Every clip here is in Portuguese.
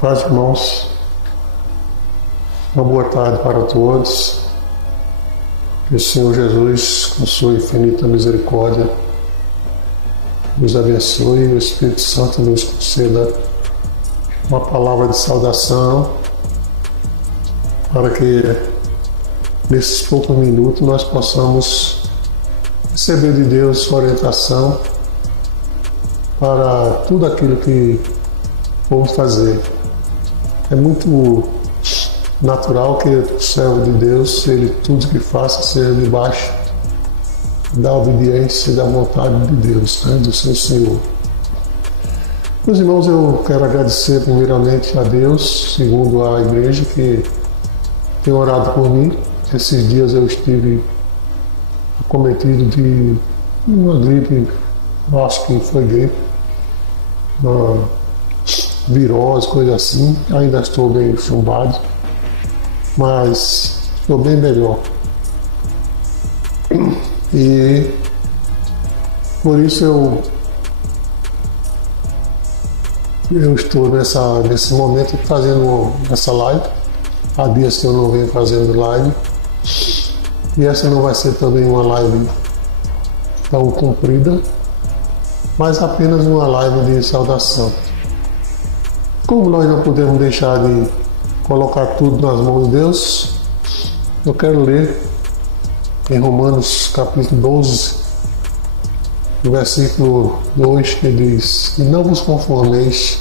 Paz, irmãos, uma boa tarde para todos. Que o Senhor Jesus, com sua infinita misericórdia, nos abençoe e o Espírito Santo nos conceda uma palavra de saudação para que nesses poucos minutos nós possamos receber de Deus orientação para tudo aquilo que vamos fazer. É muito natural que o servo de Deus, ele tudo que faça, seja debaixo da obediência e da vontade de Deus, do seu Senhor. Meus irmãos, eu quero agradecer primeiramente a Deus, segundo a igreja, que tem orado por mim. Esses dias eu estive acometido de uma gripe, acho que foi gripe, uma virose, coisa assim. Ainda estou bem chumbado, mas estou bem melhor. E por isso eu estou nesse momento fazendo essa live. Há dias que eu não venho fazendo live. E essa não vai ser também uma live tão comprida, mas apenas uma live de saudação. Como nós não podemos deixar de colocar tudo nas mãos de Deus, eu quero ler em Romanos capítulo 12, no versículo 2, que diz: E não vos conformeis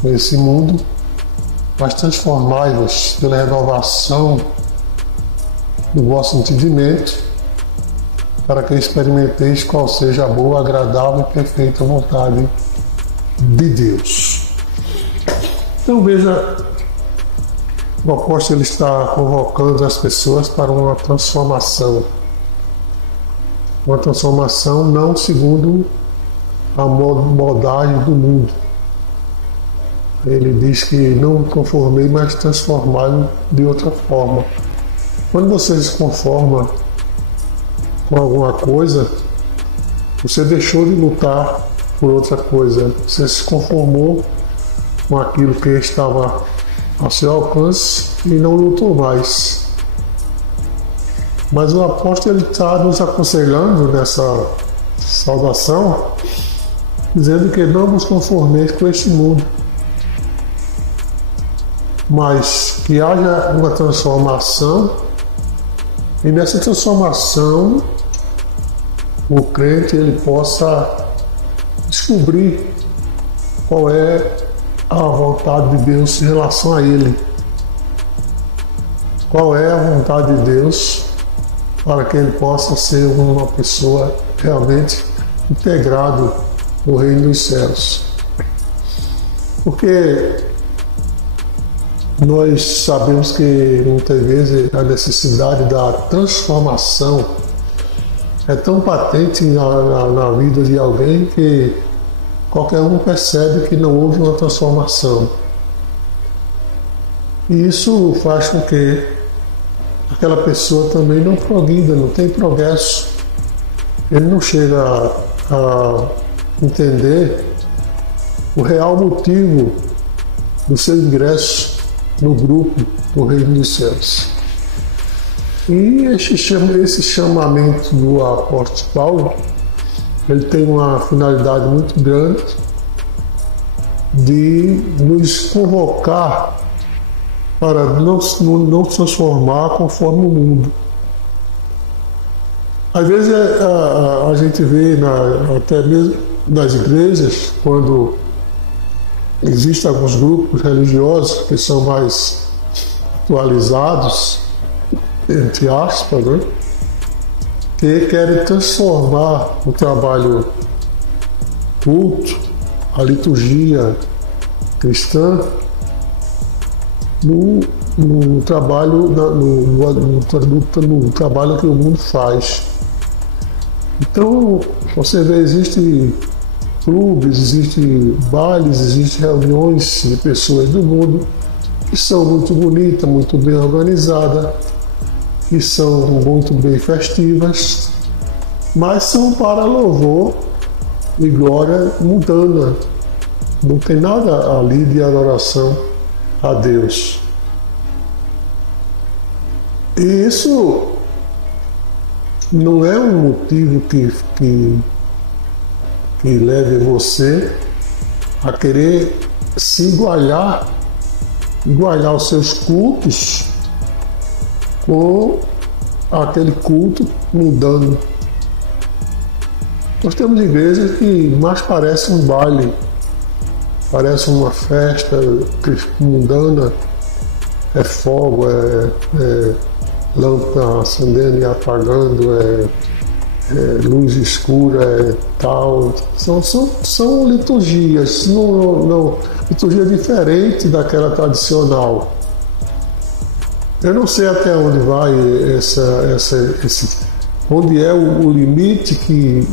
com esse mundo, mas transformai-vos pela renovação do vosso entendimento, para que experimenteis qual seja a boa, agradável e perfeita vontade de Deus. Então veja, o apóstolo ele está convocando as pessoas para uma transformação. Uma transformação não segundo a moldagem do mundo. Ele diz que não conformei, mas transformai de outra forma. Quando você se conforma com alguma coisa, você deixou de lutar por outra coisa. Você se conformou com aquilo que estava ao seu alcance e não lutou mais. Mas o apóstolo ele está nos aconselhando nessa saudação, dizendo que não nos conformeis com este mundo, mas que haja uma transformação, e nessa transformação o crente ele possa descobrir qual é a vontade de Deus em relação a ele. Qual é a vontade de Deus para que ele possa ser uma pessoa realmente integrado no reino dos céus. Porque nós sabemos que muitas vezes a necessidade da transformação é tão patente na vida de alguém que qualquer um percebe que não houve uma transformação. E isso faz com que aquela pessoa também não progrida, não tem progresso. Ele não chega a entender o real motivo do seu ingresso no grupo do Reino dos Céus. E esse chamamento do apóstolo Paulo, ele tem uma finalidade muito grande de nos convocar para não transformar conforme o mundo. Às vezes a gente vê até mesmo nas igrejas, quando existem alguns grupos religiosos que são mais atualizados, entre aspas, que querem transformar o trabalho culto, a liturgia cristã, no trabalho no trabalho que o mundo faz. Então, você vê, existem clubes, existem bailes, existem reuniões de pessoas do mundo que são muito bonitas, muito bem organizadas, que são muito bem festivas, mas são para louvor e glória mundana. Não tem nada ali de adoração a Deus. E isso não é um motivo que leve você a querer se igualar os seus cultos com aquele culto mundano. Nós temos igrejas que mais parece um baile, parece uma festa mundana, é fogo, é lâmpada acendendo e apagando, luz escura, tal. São liturgias, liturgia diferente daquela tradicional. Eu não sei até onde vai onde é o limite que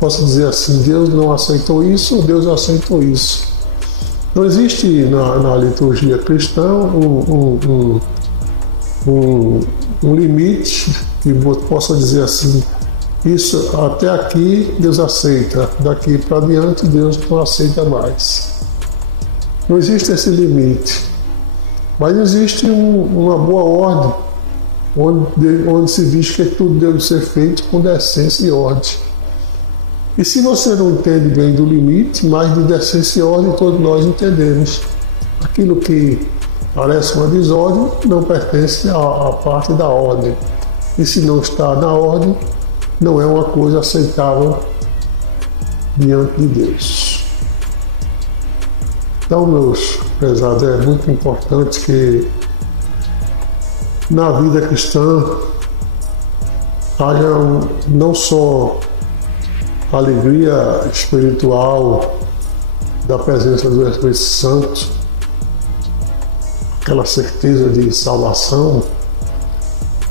possa dizer assim, Deus não aceitou isso ou Deus aceitou isso. Não existe na liturgia cristã um limite que possa dizer assim, isso até aqui Deus aceita, daqui para diante Deus não aceita mais. Não existe esse limite, mas existe uma boa ordem, onde se diz que tudo deve ser feito com decência e ordem. E se você não entende bem do limite, mas de decência e ordem todos nós entendemos. Aquilo que parece uma desordem não pertence à parte da ordem. E se não está na ordem, não é uma coisa aceitável diante de Deus. Então, meus prezados, é muito importante que na vida cristã haja não só alegria espiritual da presença do Espírito Santo, aquela certeza de salvação,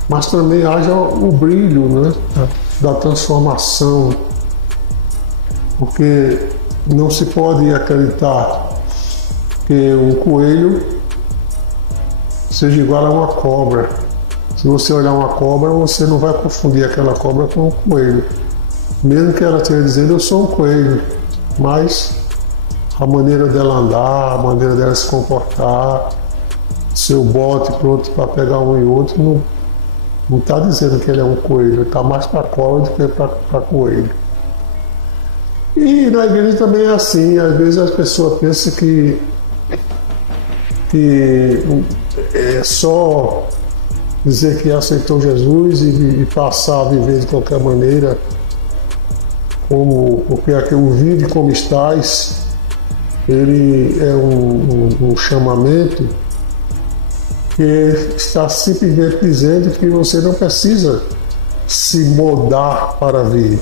mas também haja o brilho, né, da transformação, porque não se pode acreditar que um coelho seja igual a uma cobra. Se você olhar uma cobra, você não vai confundir aquela cobra com um coelho. Mesmo que ela esteja dizendo, eu sou um coelho, mas a maneira dela andar, a maneira dela se comportar, seu bote pronto para pegar um e outro, não está dizendo que ele é um coelho, está mais para cobra do que para coelho. E na igreja também é assim, às vezes as pessoas pensam que é só dizer que aceitou Jesus e passar a viver de qualquer maneira, porque aquele o vinde como estás, ele é um chamamento que está simplesmente dizendo que você não precisa se moldar para vir.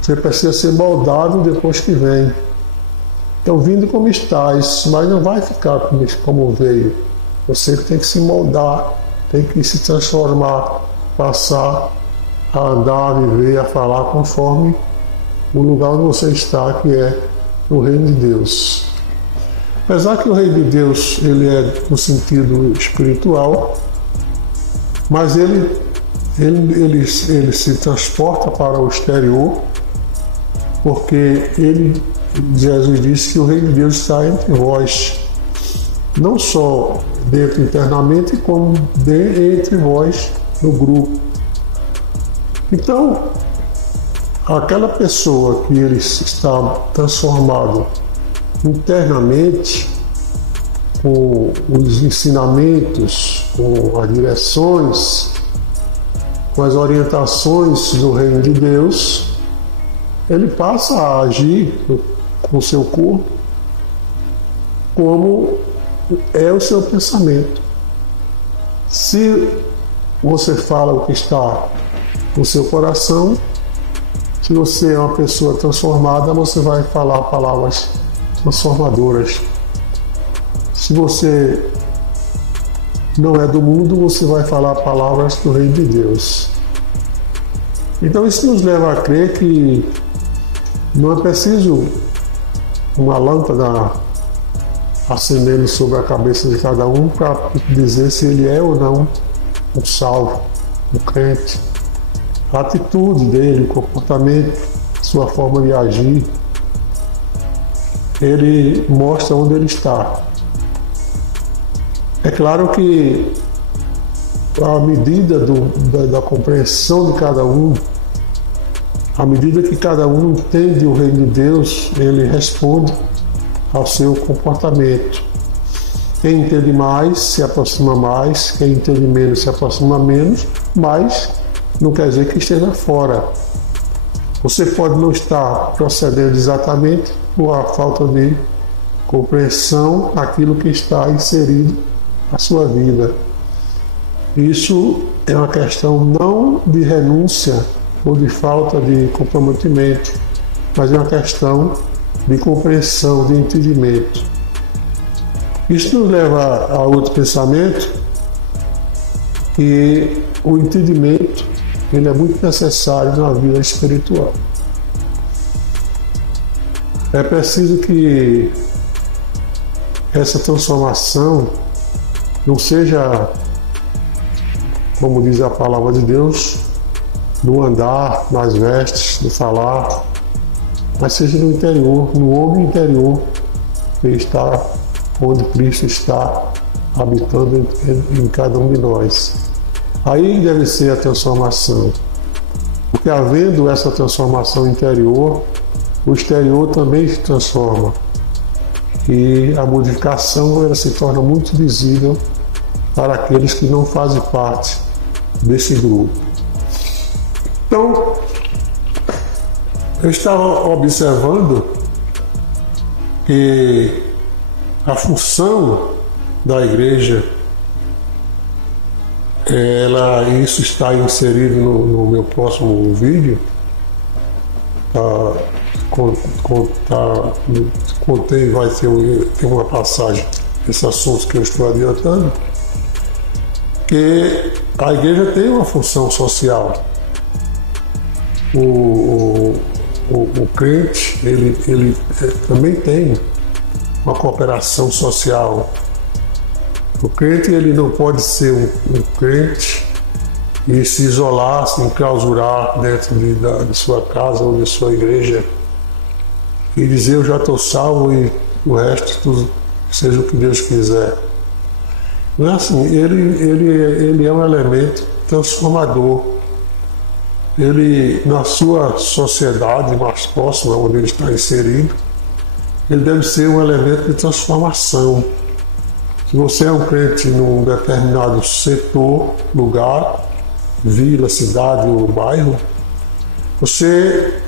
Você precisa ser moldado depois que vem. Então, vindo como estás, mas não vai ficar como veio. Você tem que se moldar, tem que se transformar, passar a andar, a viver, a falar conforme o lugar onde você está, que é o reino de Deus. Apesar que o reino de Deus ele é no sentido espiritual, mas ele se transporta para o exterior, porque Jesus disse que o reino de Deus está entre vós, não só dentro internamente, como entre vós no grupo. Então, aquela pessoa que ele está transformado internamente, com os ensinamentos, com as direções, com as orientações do reino de Deus, ele passa a agir com o seu corpo como é o seu pensamento. Se você fala o que está no seu coração, se você é uma pessoa transformada, você vai falar palavras transformadoras. Se você não é do mundo, você vai falar palavras do reino de Deus. Então isso nos leva a crer que não é preciso uma lâmpada acendendo sobre a cabeça de cada um para dizer se ele é ou não um salvo, um crente. A atitude dele, o comportamento, sua forma de agir. ele mostra onde ele está. É claro que à medida da compreensão de cada um, à medida que cada um entende o reino de Deus, ele responde ao seu comportamento. Quem entende mais se aproxima mais, quem entende menos se aproxima menos, mas não quer dizer que esteja fora. Você pode não estar procedendo exatamente por a falta de compreensão daquilo que está inserido na sua vida. Isso é uma questão não de renúncia ou de falta de comprometimento, mas é uma questão de compreensão, de entendimento. Isso nos leva a outro pensamento, que o entendimento ele é muito necessário na vida espiritual. É preciso que essa transformação não seja, como diz a palavra de Deus, no andar, nas vestes, no falar, mas seja no interior, no homem interior, que está onde Cristo está habitando em cada um de nós. Aí deve ser a transformação, porque havendo essa transformação interior, o exterior também se transforma e a modificação ela se torna muito visível para aqueles que não fazem parte desse grupo. Então, eu estava observando que a função da igreja, isso está inserido no meu próximo vídeo, vai ter uma passagem desse assunto que eu estou adiantando, que a igreja tem uma função social. O crente, ele também tem uma cooperação social. O crente ele não pode ser um crente e se isolar, se enclausurar dentro de sua casa ou de sua igreja e dizer eu já estou salvo e o resto tudo, seja o que Deus quiser. Não é assim, ele é um elemento transformador. Ele, na sua sociedade mais próxima, onde ele está inserido, ele deve ser um elemento de transformação. Se você é um crente num determinado setor, lugar, vila, cidade ou bairro, você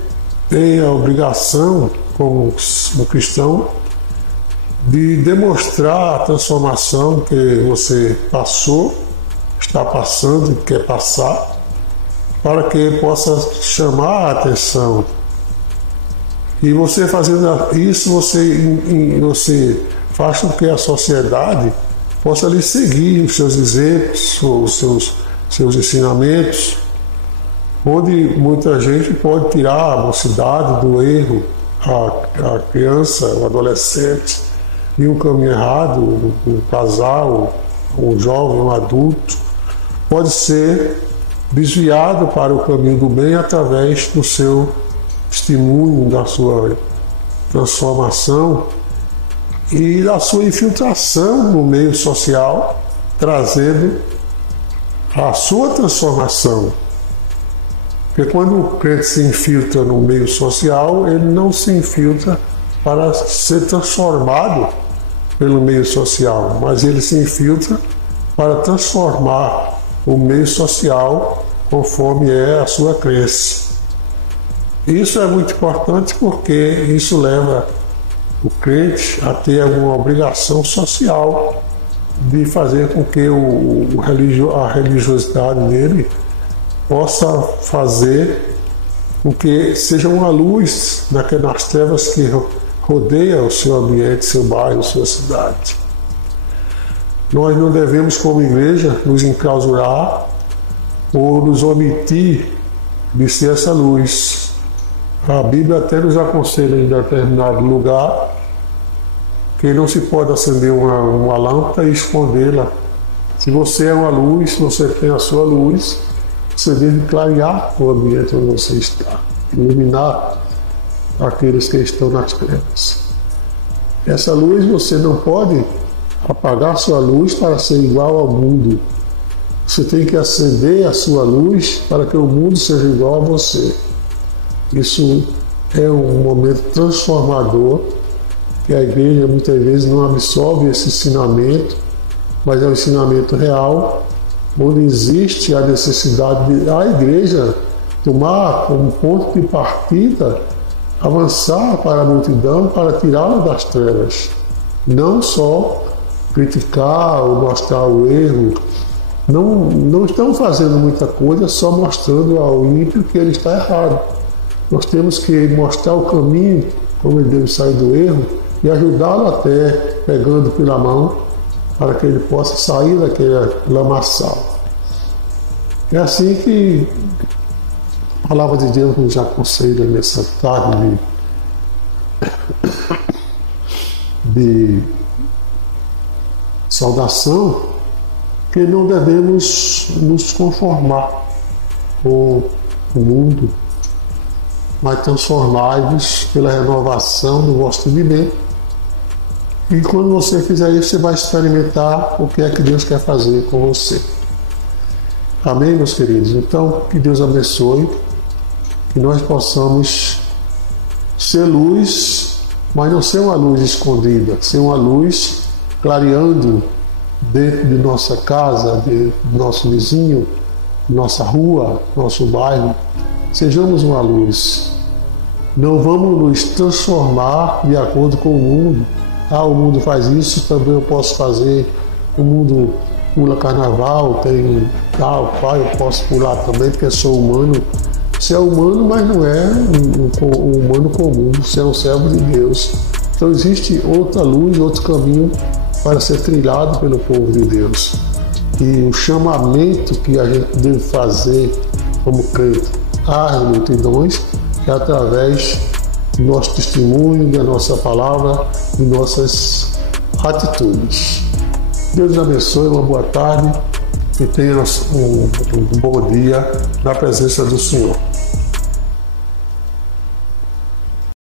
tem a obrigação, como um cristão, de demonstrar a transformação que você passou, está passando e quer passar, para que possa chamar a atenção. E você fazendo isso, você faz com que a sociedade possa lhe seguir os seus exemplos, os seus ensinamentos, onde muita gente pode tirar a mocidade do erro, a criança, o adolescente, de um caminho errado, um casal, um jovem, um adulto, pode ser desviado para o caminho do bem através do seu testemunho, da sua transformação e da sua infiltração no meio social, trazendo a sua transformação. Porque quando o crente se infiltra no meio social, ele não se infiltra para ser transformado pelo meio social, mas ele se infiltra para transformar o meio social conforme é a sua crença. Isso é muito importante porque isso leva o crente a ter alguma obrigação social de fazer com que a religiosidade dele possa fazer com que seja uma luz nas trevas que rodeiam o seu ambiente, seu bairro, sua cidade. Nós não devemos, como igreja, nos enclausurar ou nos omitir de ser essa luz. A Bíblia até nos aconselha em determinado lugar que não se pode acender uma lâmpada e escondê-la. Se você é uma luz, se você tem a sua luz, você deve clarear o ambiente onde você está, iluminar aqueles que estão nas trevas. Essa luz você não pode apagar sua luz para ser igual ao mundo. Você tem que acender a sua luz para que o mundo seja igual a você. Isso é um momento transformador que a igreja muitas vezes não absorve esse ensinamento, mas é um ensinamento real, onde existe a necessidade de a igreja tomar como ponto de partida, avançar para a multidão, para tirá-la das trevas. Não só criticar ou mostrar o erro. Não estão fazendo muita coisa só mostrando ao ímpio que ele está errado. Nós temos que mostrar o caminho, como ele deve sair do erro, e ajudá-lo até, pegando pela mão, para que ele possa sair daquele lamaçal. É assim que a palavra de Deus nos aconselha nessa tarde de saudação, que não devemos nos conformar com o mundo, mas transformai-vos pela renovação do vosso entendimento. E quando você fizer isso, você vai experimentar o que é que Deus quer fazer com você. Amém, meus queridos? Então, que Deus abençoe, que nós possamos ser luz, mas não ser uma luz escondida, ser uma luz clareando dentro de nossa casa, de nosso vizinho, nossa rua, nosso bairro. Sejamos uma luz. Não vamos nos transformar de acordo com o mundo. O mundo faz isso, também eu posso fazer. O mundo pula carnaval, tem tal, eu posso pular também porque sou humano. Você é humano, mas não é um humano comum. Você é um servo de Deus. Então existe outra luz, outro caminho para ser trilhado pelo povo de Deus. E o chamamento que a gente deve fazer como crente às multidões é através do nosso testemunho, da nossa palavra e nossas atitudes. Deus abençoe, uma boa tarde e tenha um bom dia na presença do Senhor.